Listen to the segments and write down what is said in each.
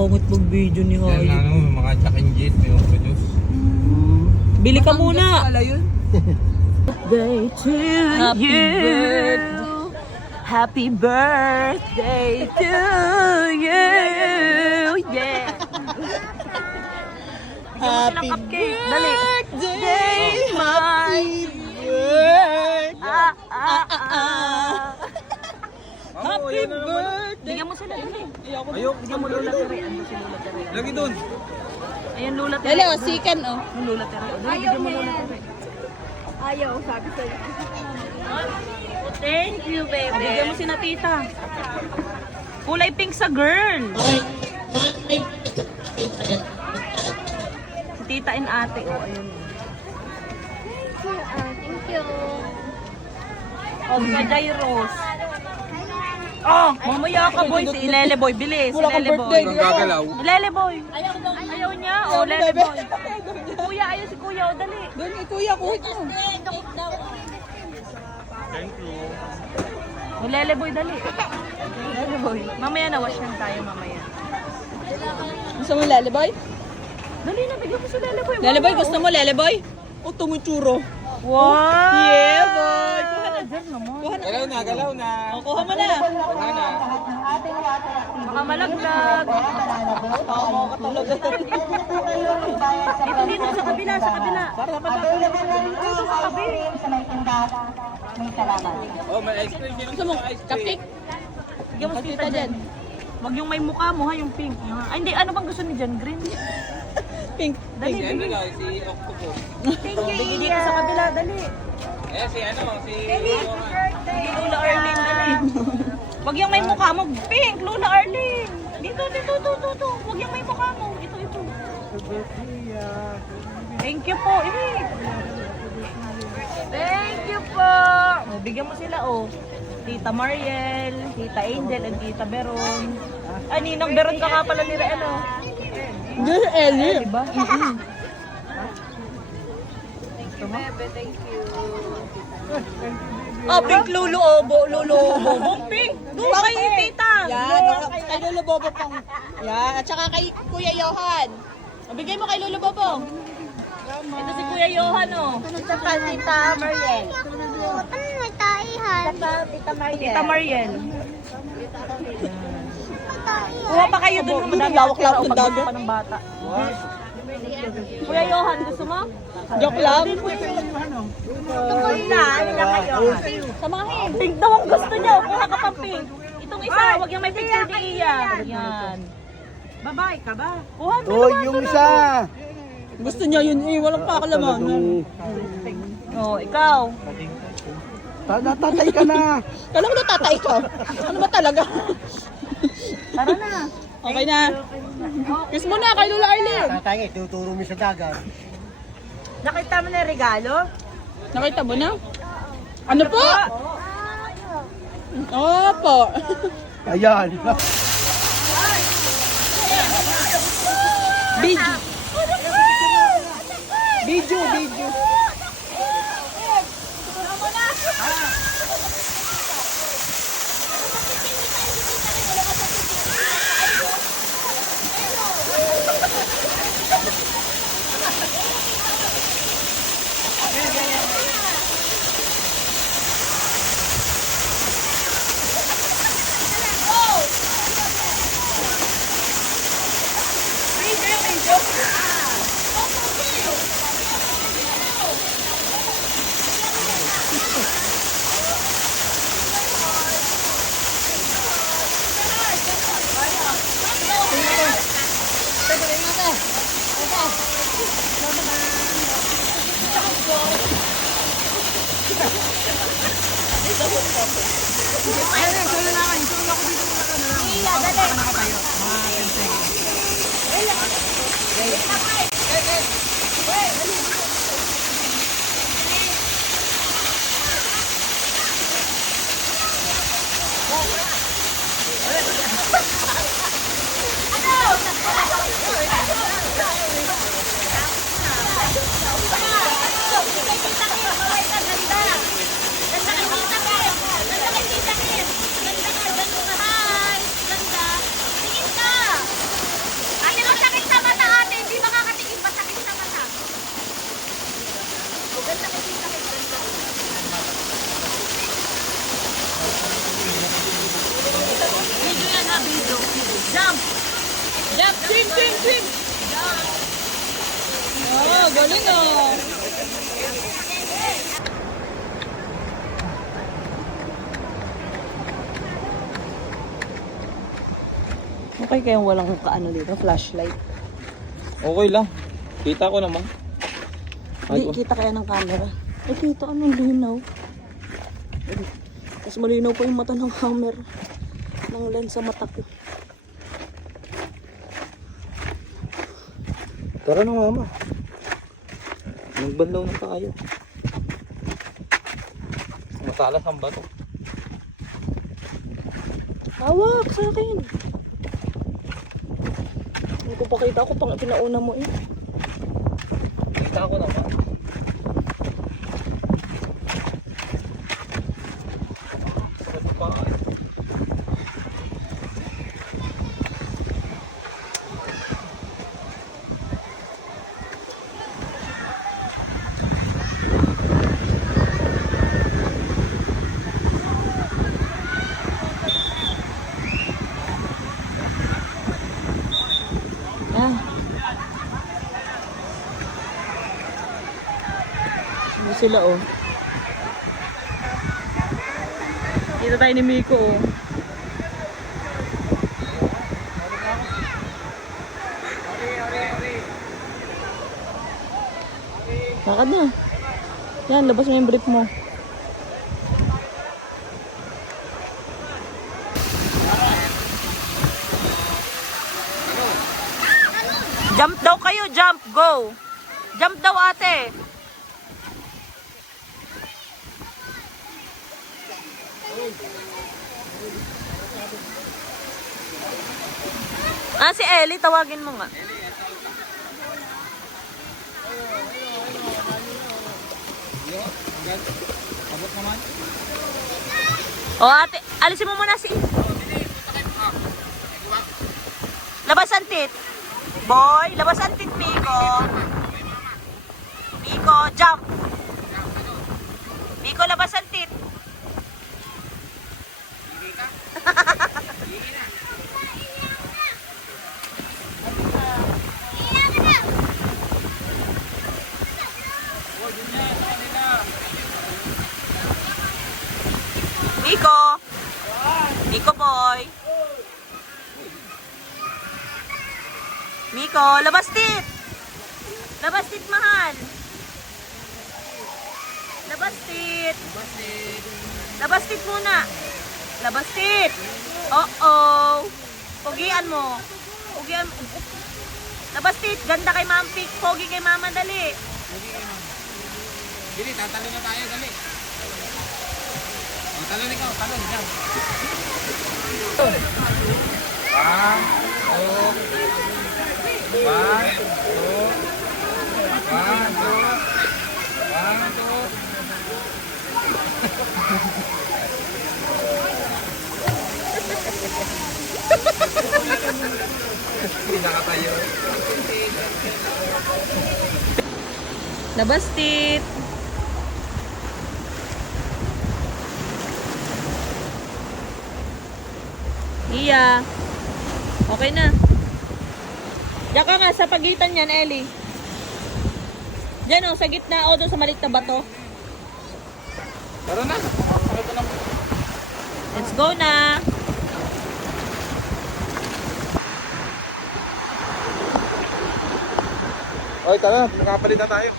pangit mag-video ni Yan Hayop. ano, mga Jack and Jill yung produce. Bili ka muna. Yun. Birthday to you. Happy birthday to you. Yeah. Happy birthday, my Happy birthday. Bigyan mo sila dali. Ayok. Bigyan mo Lola Tere. Ano si Lola Tere? Lagi doon. Ayan Lola Tere. Hello, sikan oh. Yung Lola Tere. Dali, bigyan mo Lola Tere. Ayaw, sabi sa'yo. Thank you, baby. Bigyan mo si na tita. Kulay pink sa girl. Si tita and ate. Oh, ayun. Thank you. Oh, si Jairos. Oh, mamaya ka boy. Si Ilele boy. Bilis. Si Ilele boy. Hanggang gagalaw. Ilele boy. Ayaw niya. Oh, Ilele boy. Kuya, ayaw si kuya. O, dali. Doon kay kuya, kuhit mo. Thank you. O, Lele boy, dali. Lele boy. Mamaya na, wash lang tayo mamaya. Gusto mo leleboy? Dali na, bigyan mo si Lele boy. Leleboy, gusto mo leleboy? O tumutsuro. Wow! Yeah, boy. Kuha na. Dyan naman. Kuha na. Galaw na. O, kuha mo na. Wala na. Baka malaglag. Dito, dito, sa kabila, sa kabila. Para pa Dito, sa tabi. Oh, may ice cream. Gusto mo cupcake? Bigyan mo si Kita tita dyan. dyan. Wag yung may mukha mo ha, yung pink. Ay, hindi, ano bang gusto ni Jan? Green? Pink. Dali, Si ano dali. daw, si Octopus. Bigyan dito sa kabila, dali. Eh, si ano, si... Sige, Lola Arlene, dali. Wag yung may mukha mo. Pink, Lola Arlene. Dito, dito, dito. Wag yung may mukha mo. Ito, ito. Thank you po. Thank you po. Oh, bigyan mo sila, oh. Tita Mariel, Tita Angel, and Tita Beron. Ay, Ninang Beron ka nga pala ni Reel, oh. Diyan Ellie. Diba? Oh, pink lulu obo, lulu obo. Pink. Doon kay tita. Yan, kay Lolo Bobo pang. Yan, at saka kay Kuya Johan. O, bigay mo kay Lolo Bobo. Ito si Kuya Johan, oh. Saka Tita Mariel. Ano may taihan? Tita Mariel. Tita Mariel. Taihan. Kuha pa kayo doon ng Doon, madami lawak-lawak pag ng dagat. pa ng bata. Kuya Johan, gusto mo? Joke lang. Samahin. Pink daw ang gusto niya. Kuha ka pang pink. Itong isa, wag yung may picture ni Iya. Yan. Babae ka ba? Kuha mo. Oh, yung isa. Gusto niya yun eh, walang pakalaman. Oh, ikaw. Natatay ka na. Kala ko natatay ka. Ano ba talaga? Tara na. Okay na. Kiss mo na kay Lola Arlene. Tatay, tuturo mo sa dagat. Nakita mo na regalo? Nakita mo na? Ano po? Opo. Ayan. Video. Video. Jump! Jump! Swim! Swim! Swim! Oh, galing oh. Okay kayong walang kaano dito, flashlight. Okay lang. Kita ko naman. Hindi, kita kaya ng camera. Ay, kita anong linaw. Tapos malinaw pa yung mata ng camera. Ng lens sa mata ko. Tara na mama. Nagbandaw na tayo. Matalas ang bato. Hawak sa akin. Hindi ko pakita ko pang pinauna mo eh. Kita ko naman. Ah. Hindi sila oh. Dito tayo ni Miko oh. Lakad na. Yan, labas mo yung brief mo. Jump daw kayo, jump, go. Jump daw ate. Ah, si Ellie, tawagin mo nga. Abot naman. O ate, alisin mo muna si... Labas ang tit. Boy, labas ang tit, Miko. Miko, jump. Miko, labas ang tit. Miko. Miko, boy. Miko, labas tit. Labas tit, mahal. Labas tit. Labas tit muna. Labas tit. Oh. Pogian mo. Pogian mo. Labas tit. Ganda kay Ma'am Pig. Pogi kay Mama, dali. Dili, tatalo na tayo, dali. Oh, talon ikaw, talon. Yan. 1, 2, 1, 2, 1, 2, 1, 2. Hindi nakatayo. Labas tit. Iya. Okay na. Diyan ka nga sa pagitan yan, Ellie. Diyan o, sa gitna o doon sa maliit na bato. Tara na. Let's go na. Oy, tara, nakapalit na tayo.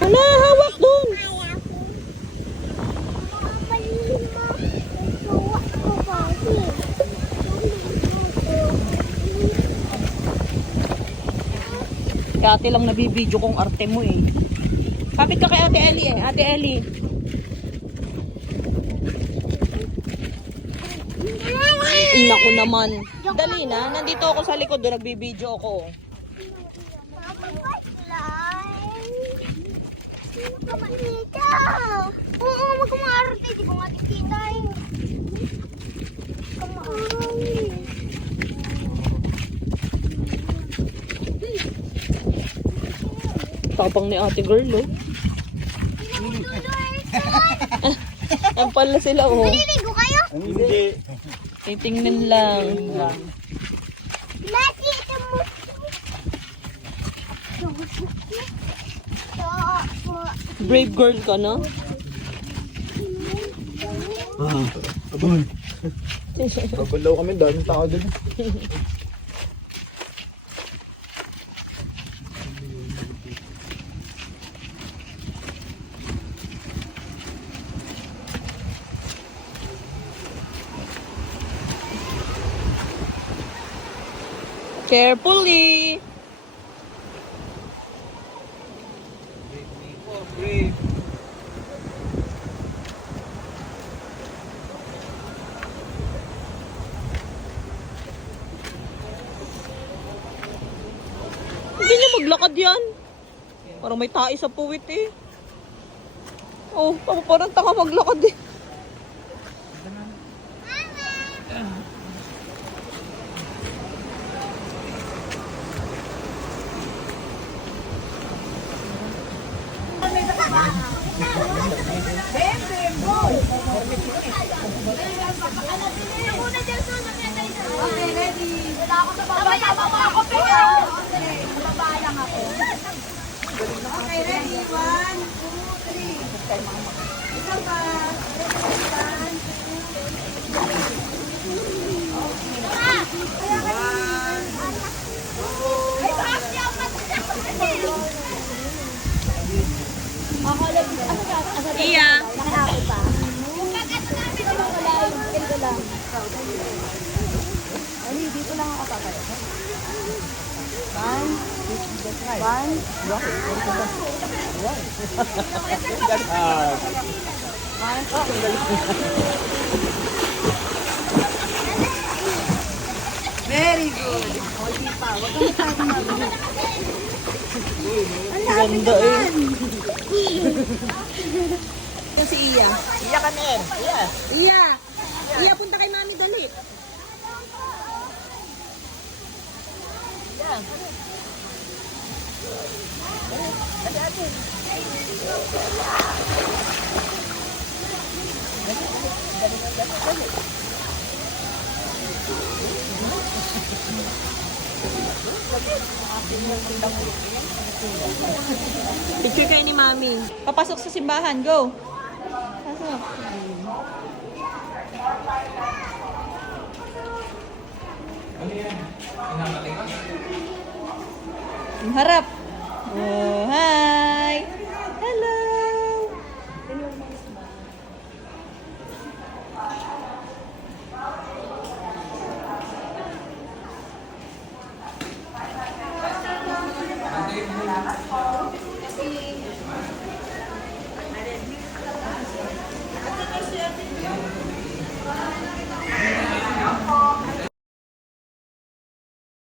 Hala, hawak doon. Ate lang nabibidyo kong arte mo eh. Kapit ka kay Ate Ellie eh. Ate Ellie. Naku naman. Dali na. Nandito ako sa likod doon. Nagbibidyo ako. Oo, magkumaarte. Di ko nga titita eh. tapang ni ate girl, oh. Ang pala sila, oh. Naliligo kayo? Hindi. Titingnan lang. Lati, ito mo. Brave girl ka, no? Aboy. Pagpalaw kami, daming tao doon. Carefully! Hindi niya maglakad yan. Parang may tae sa puwit eh. Oh, parang tanga maglakad eh. Okay, ready. Wala ako sa baba. Ako pa. Baba lang ako. Okay, ready. 1, 2, 3. Isa pa. 1, 2, 3. Iya. Very good. Ganda eh. Ito si Iya. Iya ka na eh. Iya. Iya. Iya, punta kay mami dali. Picture kayo ni mami. Papasok sa simbahan. Go. Pasok. Ang harap. Oh, hi. Hello.